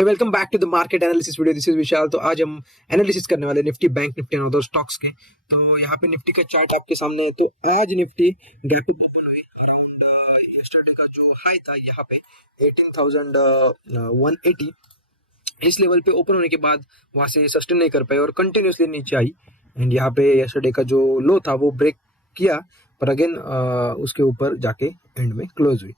Welcome back to the market analysis video. This is Vishal. तो आज हम एनालिसिस करने वाले Nifty, bank Nifty and other stocks के। तो यहाँ पे निफ्टी का चार्ट आपके सामने है। तो आज निफ्टी गैप अप ओपन हुई अराउंड यस्टरडे का जो हाई था यहाँ पे 18,180। इस लेवल पे ओपन होने के बाद वहां से सस्टेन नहीं कर पाई और कंटिन्यूसली नीचे आई। एंड यहाँ पे यस्टरडे का जो लो था वो ब्रेक किया, पर अगेन उसके ऊपर जाके एंड में क्लोज हुई।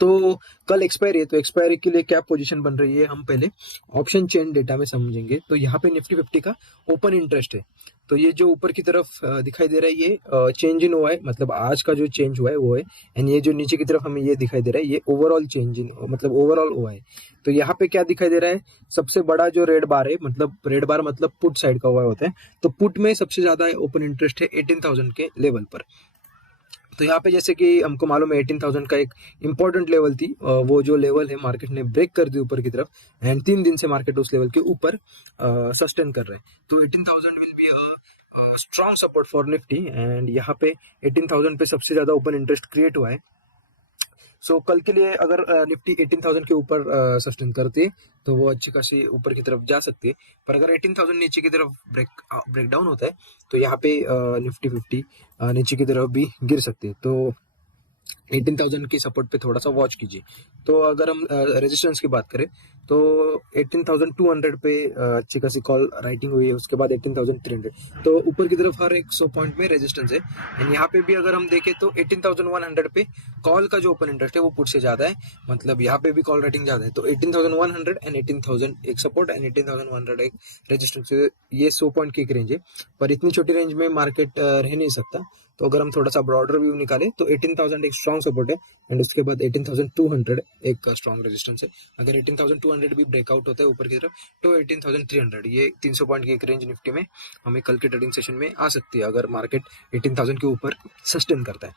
तो कल एक्सपायरी है, तो एक्सपायरी के लिए क्या पोजीशन बन रही है हम पहले ऑप्शन चेन डेटा में समझेंगे। तो यहाँ पे निफ्टी 50 का ओपन इंटरेस्ट है। तो ये जो ऊपर की तरफ दिखाई दे रहा है ये चेंज इन हुआ है, मतलब आज का जो चेंज हुआ है वो है। एंड ये जो नीचे की तरफ हमें ये दिखाई दे रहा है ये ओवरऑल चेंज इन, मतलब ओवरऑल हुआ है। तो यहाँ पे क्या दिखाई दे रहा है, सबसे बड़ा जो रेड बार है, मतलब रेड बार मतलब पुट साइड का हुआ होता है। तो पुट में सबसे ज्यादा ओपन इंटरेस्ट है 18,000 के लेवल पर। तो यहाँ पे जैसे कि हमको मालूम है 18,000 का एक इंपॉर्टेंट लेवल थी, वो जो लेवल है मार्केट ने ब्रेक कर दी ऊपर की तरफ। एंड 3 दिन से मार्केट उस लेवल के ऊपर सस्टेन कर रहे हैं। तो 18,000 will be a strong support for Nifty. And यहाँ पे 18,000 पे सबसे ज्यादा ओपन इंटरेस्ट क्रिएट हुआ है। सो कल के लिए अगर निफ्टी 18,000 के ऊपर सस्टेन करती है तो वो अच्छी खासी ऊपर की तरफ जा सकती है। पर अगर 18,000 नीचे की तरफ ब्रेक डाउन होता है तो यहाँ पे निफ्टी 50 नीचे की तरफ भी गिर सकती है। तो 18,000 की सपोर्ट पे थोड़ा सा वॉच कीजिए। तो अगर हम रेजिस्टेंस की बात करें तो 18,200 पे अच्छी खासी कॉल राइटिंग हुई है। उसके बाद 18,300, तो ऊपर की तरफ हर 100 पॉइंट में रेजिस्टेंस है। एंड यहाँ पे भी अगर हम देखें तो 18,100 पे कॉल का जो ओपन इंटरेस्ट है वो पुट से ज्यादा है, मतलब यहाँ पे भी कॉल राइटिंग ज्यादा है। तो 18,100 एंड 18,000 एक सपोर्ट एंड 18,100 एक रेजिस्टेंस, ये 100 पॉइंट की एक रेंज है। पर इतनी छोटी रेंज में मार्केट रह नहीं सकता। तो अगर हम थोड़ा सा ब्रॉडर व्यू निकाले तो 18,000 एक स्ट्रॉन्ग सपोर्ट है एंड उसके बाद 18,200 एक स्ट्रॉन्ग रेजिस्टेंस है। अगर 18,200 भी ब्रेकआउट होता है ऊपर की तरफ तो 18,300, ये 300 पॉइंट की एक रेंज निफ्टी में हमें कल के ट्रेडिंग सेशन में आ सकती है अगर मार्केट 18,000 के ऊपर सस्टेन करता है।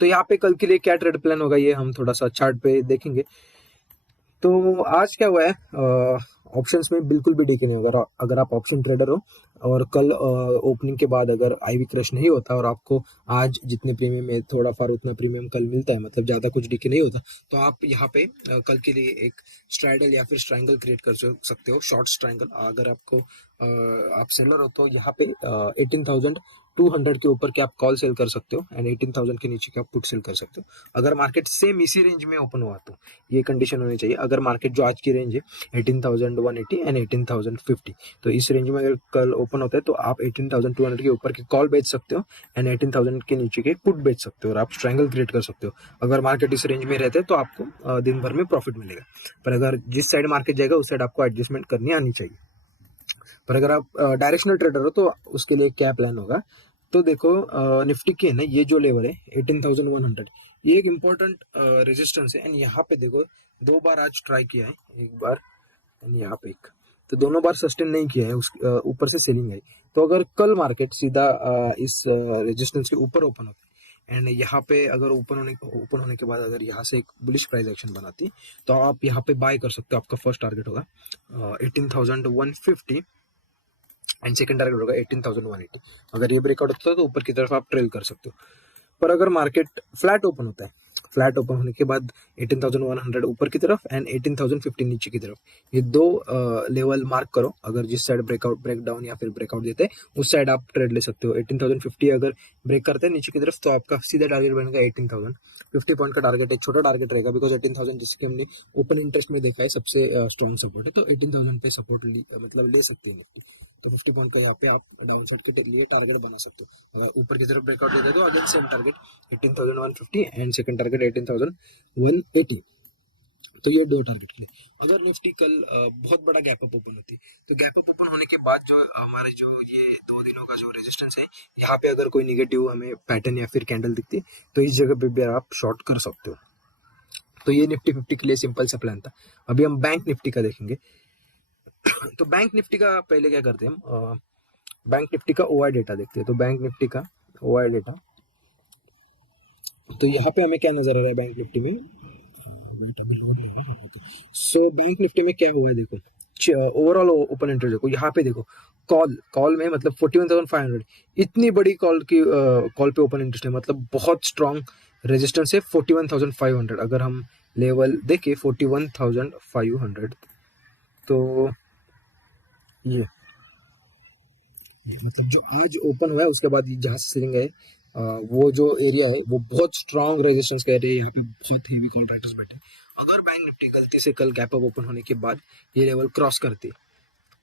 तो यहाँ पे कल के लिए क्या ट्रेड प्लान होगा ये हम थोड़ा सा चार्ट पे देखेंगे। तो आज क्या हुआ है, ऑप्शंस में बिल्कुल भी डीके नहीं होगा। अगर आप ऑप्शन ट्रेडर हो और कल ओपनिंग के बाद अगर आईवी क्रश नहीं होता और आपको आज जितने प्रीमियम है थोड़ा फार उतना प्रीमियम कल मिलता है, मतलब ज्यादा कुछ डीके नहीं होता, तो आप यहाँ पे कल के लिए एक स्ट्राइडल या फिर स्ट्राइंगल क्रिएट कर सकते हो, शॉर्ट स्ट्राइंगल। अगर आपको आप सेलर हो तो यहाँ पे 18,200 के ऊपर के आप कॉल सेल कर सकते हो एंड 18,000 के नीचे के आप पुट सेल कर सकते हो। अगर मार्केट सेम इसी रेंज में ओपन हुआ तो ये कंडीशन होनी चाहिए। अगर मार्केट जो आज की रेंज है 18,180 एंड 18,050, तो इस रेंज में अगर कल ओपन होता है तो आप 18,200 के ऊपर के कॉल बेच सकते हो एंड 18,000 के नीचे के पुट बेच सकते हो और आप स्ट्रैंगल क्रिएट कर सकते हो। अगर मार्केट इस रेंज में रहते हैं तो आपको दिन भर में प्रॉफिट मिलेगा। पर अगर जिस साइड मार्केट जाएगा उस साइड आपको एडजस्टमेंट करनी आनी चाहिए। पर अगर आप डायरेक्शनल ट्रेडर हो तो उसके लिए क्या प्लान होगा, तो देखो निफ्टी की है ना ये जो लेवल है 18,100, ये एक इम्पोर्टेंट रेजिस्टेंस है। एंड यहाँ पे देखो 2 बार आज ट्राई किया है, एक बार एंड यहाँ पे एक, तो दोनों बार सस्टेन नहीं किया है, उस ऊपर से सेलिंग आई। तो अगर कल मार्केट सीधा इस रेजिस्टेंस के ऊपर ओपन होता है एंड यहाँ पे अगर ओपन होने के बाद अगर यहाँ से एक बुलिश प्राइस एक्शन बनाती तो आप यहाँ पे बाय कर सकते हो। आपका फर्स्ट टारगेट होगा 18,150 एंड सेकंड टारगेट होगा 18,180। अगर ये ब्रेकआउट होता है तो ऊपर की तरफ आप ट्रेल कर सकते हो। पर अगर मार्केट फ्लैट ओपन होता है, फ्लैट ओपन होने के बाद 18,100 ऊपर की तरफ एंड 18,050 नीचे की तरफ, ये दो लेवल मार्क करो। अगर जिस साइड ब्रेकडाउन या फिर ब्रेकआउट देते हैं उस साइड आप ट्रेड ले सकते हो। 18,050 अगर ब्रेक करते हैं नीचे की तरफ तो आपका सीधा टारगेट बनेगा 18,050 पॉइंट का टारगेट, एक छोटा टारगेट रहेगा बिकॉज 18,000 जैसे कि हमने ओपन इंटरेस्ट में देखा है सबसे स्ट्रॉन्ग सपोर्ट है। तो 18,000 पे सपोर्ट मतलब ले सकते हैं निफ्टी। तो 50 पॉइंट का यहाँ पे आप डाउन साइड के लिए टारगेट बना सकते हो। अगर ऊपर की तरफ ब्रेकआउट देते हैं तो again same target 18,150 and second target 18,180। तो ये दो टारगेट के लिए। अगर निफ्टी कल बहुत बड़ा गैप अप ओपन होती तो गैप अप ओपन होने के बाद जो हमारे जो ये 2 दिनों का जो रेजिस्टेंस है यहाँ पे अगर कोई निगेटिव हमें पैटर्न या फिर कैंडल दिखती तो इस जगह पे भी आप शॉर्ट कर सकते हो। तो ये निफ्टी 50 के लिए सिंपल सा प्लान था। अभी हम बैंक निफ्टी का देखेंगे। तो बैंक निफ्टी का पहले क्या करते हैं हम, बैंक निफ्टी का ओआई डेटा देखते हैं। तो बैंक निफ्टी का ओआई डेटा, तो यहाँ पे हमें क्या नजर आ रहा है बैंक निफ्टी में, सो बैंक निफ्टी में क्या हुआ है देखो, ओवरऑल ओपन इंटरेस्ट देखो, यहाँ पे देखो कॉल में मतलब 41,500, इतनी बड़ी कॉल पे ओपन इंटरेस्ट है, मतलब बहुत स्ट्रांग रेजिस्टेंस है 41,500। अगर हम लेवल देखें 41,500, तो ये मतलब जो आज ओपन हुआ है उसके बाद जहाँ से सेलिंग है, वो जो एरिया है वो बहुत स्ट्रांग रेजिस्टेंस का एरिया है। यहाँ पे बहुत हेवी कॉल राइटर्स बैठे। अगर बैंक निफ्टी गलती से कल गैप अप ओपन होने के बाद ये लेवल क्रॉस करती है,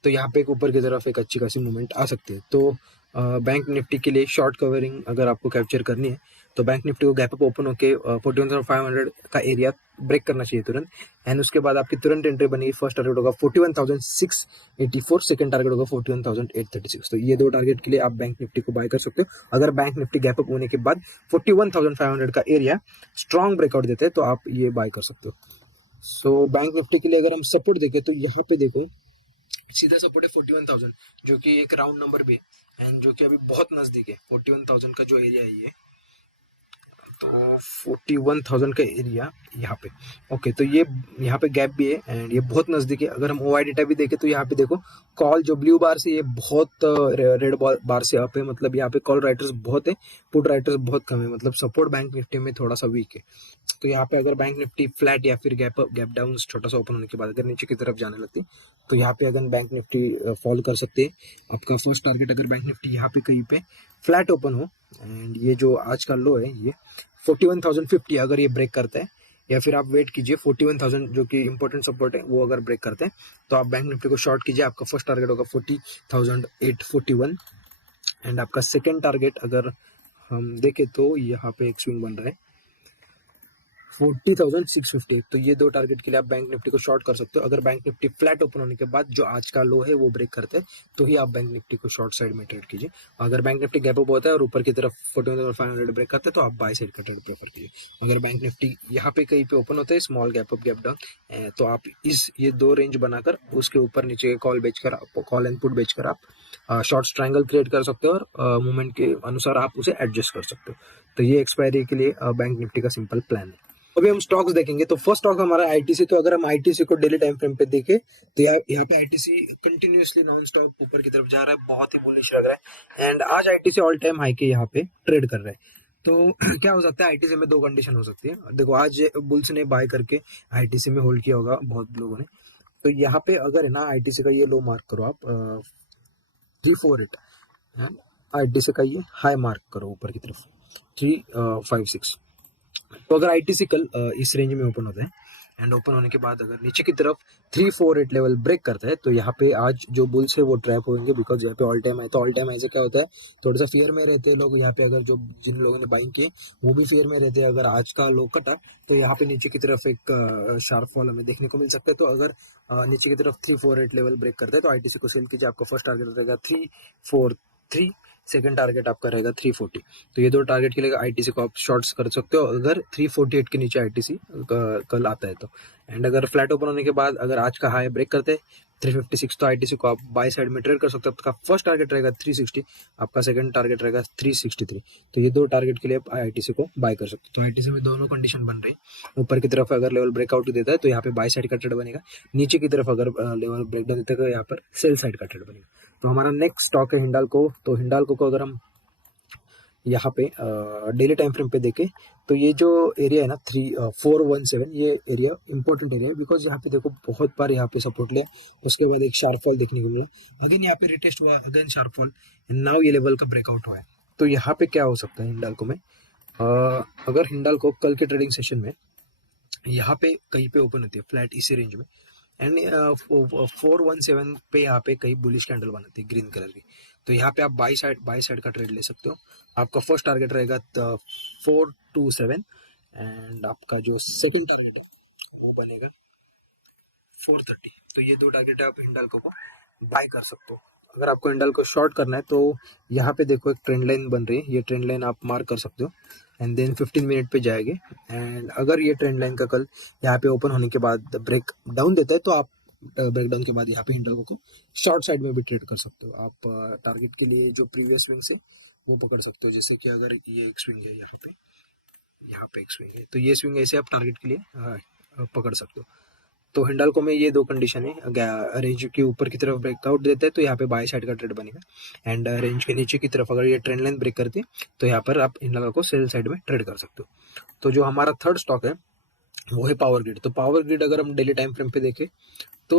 तो यहाँ पे एक ऊपर की तरफ एक अच्छी खासी मूवमेंट आ सकती है। तो बैंक निफ्टी के लिए शॉर्ट कवरिंग अगर आपको कैप्चर करनी है, तो बैंक निफ्टी को गैप अप ओपन होके 41,500 का एरिया ब्रेक करना चाहिए तुरंत। एंड उसके बाद आपकी तुरंत एंट्री बनेगी। फर्स्ट टारगेट होगा 41,684, सेकंड टारगेट होगा 41,836। तो ये दो टारगेट के लिए आप बैंक निफ्टी को बाय कर सकते हो। अगर बैंक निफ्टी गैप अप होने के बाद 41,500 का एरिया स्ट्रॉन्ग ब्रेकआउट देते हैं, तो आप ये बाय कर सकते हो। सो बैंक निफ्टी के लिए अगर हम सपोर्ट देखें, तो यहाँ पे देखो सीधा सपोर्ट है 41,000, जो कि एक राउंड नंबर भी है एंड जो कि अभी बहुत नजदीक है। 41,000 का जो एरिया है ये, तो 41,000 का एरिया यहाँ पे। ओके, तो ये यहाँ पे गैप भी है एंड ये बहुत नजदीक है। अगर हम ओआई डेटा भी देखें, तो यहाँ पे देखो कॉल जो ब्लू बार से ये बहुत रेड बार से अप है। मतलब यहाँ पे कॉल राइटर्स बहुत है, पुट राइटर्स बहुत कम है। मतलब सपोर्ट बैंक निफ्टी में थोड़ा सा वीक है। तो यहाँ पे अगर बैंक निफ्टी फ्लैट या फिर गैप डाउन छोटा सा ओपन होने के बाद अगर नीचे की तरफ जाने लगती, तो यहाँ पे अगर बैंक निफ्टी फॉल कर सकते हैं। आपका फर्स्ट टारगेट अगर बैंक निफ्टी यहाँ पे कहीं पे फ्लैट ओपन हो एंड ये जो आज का लो है ये 41,050, अगर ये ब्रेक करता है, या फिर आप वेट कीजिए 41,000 जो कि इंपॉर्टेंट सपोर्ट है, वो अगर ब्रेक करते हैं, तो आप बैंक निफ्टी को शॉर्ट कीजिए। आपका फर्स्ट टारगेट होगा 40,841 एंड आपका सेकेंड टारगेट अगर हम देखें, तो यहाँ पे एक स्विंग बन रहा है 40,650। तो ये दो टारगेट के लिए आप बैंक निफ्टी को शॉर्ट कर सकते हो। अगर बैंक निफ्टी फ्लैट ओपन होने के बाद जो आज का लो है वो ब्रेक करते हैं, तो ही आप बैंक निफ्टी को शॉर्ट साइड में ट्रेड कीजिए। अगर बैंक निफ्टी गैप अप होता है और ऊपर की तरफ 41,500 ब्रेक करते हैं, तो आप बाय साइड का ट्रेड प्रेफर कीजिए। अगर बैंक निफ्टी यहाँ पे कहीं पे ओपन होता है small gap up gap down, तो आप ये दो रेंज बनाकर उसके ऊपर नीचे कॉल बेचकर, कॉल एंड पुट बेचकर आप शॉर्ट ट्रायंगल क्रिएट कर सकते हो और मूवमेंट के अनुसार आप उसे एडजस्ट कर सकते हो। तो ये एक्सपायरी के लिए बैंक निफ्टी का सिंपल प्लान है। अभी हम स्टॉक्स देखेंगे, तो फर्स्ट स्टॉक हमारा आईटीसी। तो अगर हम आईटीसी को डेली टाइम फ्रेम पे देखें, तो यहाँ पे आईटीसी कंटिन्यूअसली नॉन स्टॉप ऊपर की तरफ जा रहा है, बहुत ही बुलिश लग रहा है एंड आज आईटीसी ऑल टाइम हाई के यहाँ पे ट्रेड कर रहा है। तो क्या हो सकता है, आईटीसी में दो कंडीशन हो सकती है। देखो आज बुल्स ने बाय करके आईटीसी में होल्ड किया होगा बहुत लोगों ने। तो यहाँ पे अगर है ना आईटीसी का ये लो मार्क करो आप 348, आईटीसी का ये हाई मार्क करो ऊपर की तरफ 356। तो अगर आईटीसी कल इस रेंज में ओपन होता है एंड ओपन होने के बाद अगर नीचे की तरफ 348 लेवल ब्रेक करता है, तो यहाँ पे आज जो बुल्स है वो ट्रैप होंगे। बिकॉज यहाँ पे ऑल टाइम है, तो ऑल टाइम ऐसे क्या होता है, थोड़ा सा फियर में रहते हैं लोग। यहाँ पे अगर जो जिन लोगों ने बाइंग किए वो भी फियर में रहते हैं। अगर आज का लो कटा, तो यहाँ पे नीचे की तरफ एक शार्प फॉल हमें देखने को मिल सकता है। तो अगर नीचे की तरफ 348 लेवल ब्रेक करता है, तो आईटीसी को सेल कीजिए। आपका फर्स्ट टारगेट रहेगा 343, सेकंड टारगेट आपका रहेगा 340। तो ये दो टारगेट के लिए आईटीसी को आप शॉर्ट्स कर सकते हो अगर 348 के नीचे आईटीसी कल आता है तो। एंड अगर फ्लैट ओपन होने के बाद अगर आज का हाई ब्रेक करते हैं 356, तो आईटीसी को आप बाय साइड में ट्रेड कर सकते हो। आपका फर्स्ट टारगेट रहेगा 360, आपका सेकंड टारगेट रहेगा 363। तो ये दो टारगेट के लिए आप आईटीसी को बाय कर सकते हो। तो आईटीसी में दोनों कंडीशन बन रही है। ऊपर की तरफ अगर लेवल ब्रेकआउट देता है, तो यहाँ पे बाय साइड का ट्रेड बनेगा। नीचे की तरफ अगर लेवल ब्रेकडाउन देता है, तो यहाँ पर सेल साइड का ट्रेड बनेगा। तो हमारा नेक्स्ट स्टॉक है हिंडाल्को। तो हिंडाल्को को अगर हम यहाँ पे डेली टाइम फ्रेम पे देखें, तो ये जो एरिया है ना 417, ये एरिया इंपॉर्टेंट एरिया है। बिकॉज यहाँ पे देखो बहुत बार यहाँ पे सपोर्ट लिया, उसके बाद एक शार्प फॉल देखने को मिला, अगेन यहाँ पे रिटेस्ट हुआ, अगेन शार्प फॉल, नाउ ये लेवल का ब्रेकआउट हुआ है। तो यहाँ पे क्या हो सकता है हिंडाल्को में, अगर हिंडाल्को कल के ट्रेडिंग सेशन में यहाँ पे कहीं पे ओपन होती है फ्लैट इसी रेंज में एंड 417 पे यहाँ पे कहीं बुलिश कैंडल बनाती है ग्रीन कलर की, तो यहाँ पे आप बाई साइड का ट्रेड ले सकते हो। आपका फर्स्ट टारगेट रहेगा 427 एंड आपका जो सेकंड टारगेट है वो बनेगा 430। तो ये दो टारगेट है, आप हिंडाल्को को बाय कर सकते हो। अगर आपको हिंडाल्को को शॉर्ट करना है, तो यहाँ पे देखो एक ट्रेंड लाइन बन रही है, ये ट्रेंड लाइन आप मार्क कर सकते हो एंड देन 15 मिनट पे जाएंगे। एंड अगर ये ट्रेंड लाइन का कल यहाँ पे ओपन होने के बाद ब्रेक डाउन देता है, तो आप ब्रेक डाउन के बाद यहाँ पे हिंडाल्को को शॉर्ट साइड में भी ट्रेड कर सकते हो। आप टारगेट के लिए जो प्रीवियस स्विंग से वो पकड़ सकते हो। जैसे कि अगर ये एक स्विंग है यहाँ पे एक स्विंग है, तो ये स्विंग ऐसे आप टारगेट के लिए पकड़ सकते हो। तो हिंडाल्को में ये दो कंडीशन है, रेंज के ऊपर की तरफ ब्रेकआउट देता है तो यहाँ पे बाय साइड का ट्रेड बनेगा, एंड रेंज के नीचे की तरफ अगर ये ट्रेंड लाइन ब्रेक करती है तो यहाँ पर आप हिंडाल्को को सेल साइड में ट्रेड कर सकते हो। तो जो हमारा थर्ड स्टॉक है वो है पावर ग्रिड। तो पावर ग्रिड अगर हम डेली टाइम फ्रेम पे देखें तो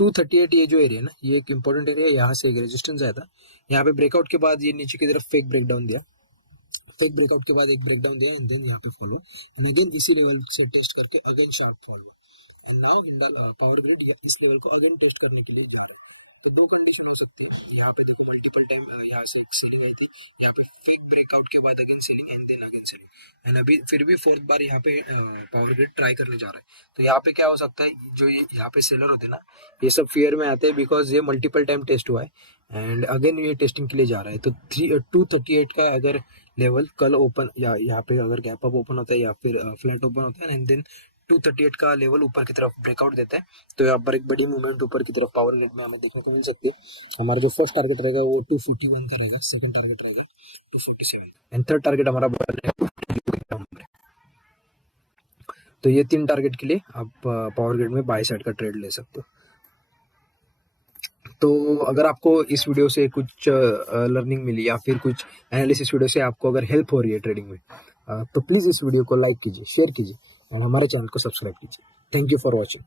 238 ये जो एरिया है ना, ये एक इंपॉर्टेंट एरिया है, यहाँ से एक रेजिस्टेंस आया था, यहाँ पे ब्रेकआउट के बाद ये नीचे की तरफ फेक ब्रेकडाउन दिया, फेक ब्रेकआउट के बाद एक ब्रेकडाउन दिया एंड देन यहाँ पे फॉलो, एंड अगेन इसी लेवल से टेस्ट करके again sharp follow, and now Hindle power grid इस लेवल को अगेन टेस्ट करने के लिए जा रहा है। तो दो कंडीशन हो सकती है, यहाँ पे देखो मल्टीपल टाइम यहाँ से एक सीलिंग आई थी, यहाँ पे फेक ब्रेकआउट के बाद again ceiling and then again ceiling, and अभी फिर भी फोर्थ बार यहाँ पे पावर ग्रिड ट्राई करने जा रहा है। तो यहाँ पे क्या हो सकता है, जो ये यहाँ पे सेलर होते हैं ना, ये सब फियर में आते हैं बिकॉज ये मल्टीपल टाइम टेस्ट हुआ है एंड अगेन ये टेस्टिंग के लिए जा रहा है। तो 238 का अगर लेवल कल ओपन या यहाँ पे अगर गैप अप ओपन होता है या फिर फ्लैट ओपन होता है एंड देन 238 का लेवल ऊपर की तरफ ब्रेकआउट देता है तो यहाँ पर एक बड़ी मूवमेंट ऊपर की तरफ पावर ग्रिड में हमें देखने को मिल सकती है। हमारा जो फर्स्ट टारगेट रहेगा वो 241 का रहेगा, सेकंड टारगेट रहेगा 247 एंड थर्ड टारगेट हमारा बनेगा। तो ये 3 टारगेट के लिए आप पावर ग्रिड में बाय साइड का ट्रेड ले सकते हो। तो अगर आपको इस वीडियो से कुछ लर्निंग मिली या फिर कुछ एनालिसिस वीडियो से आपको अगर हेल्प हो रही है ट्रेडिंग में, तो प्लीज़ इस वीडियो को लाइक कीजिए, शेयर कीजिए और हमारे चैनल को सब्सक्राइब कीजिए। Thank you for watching.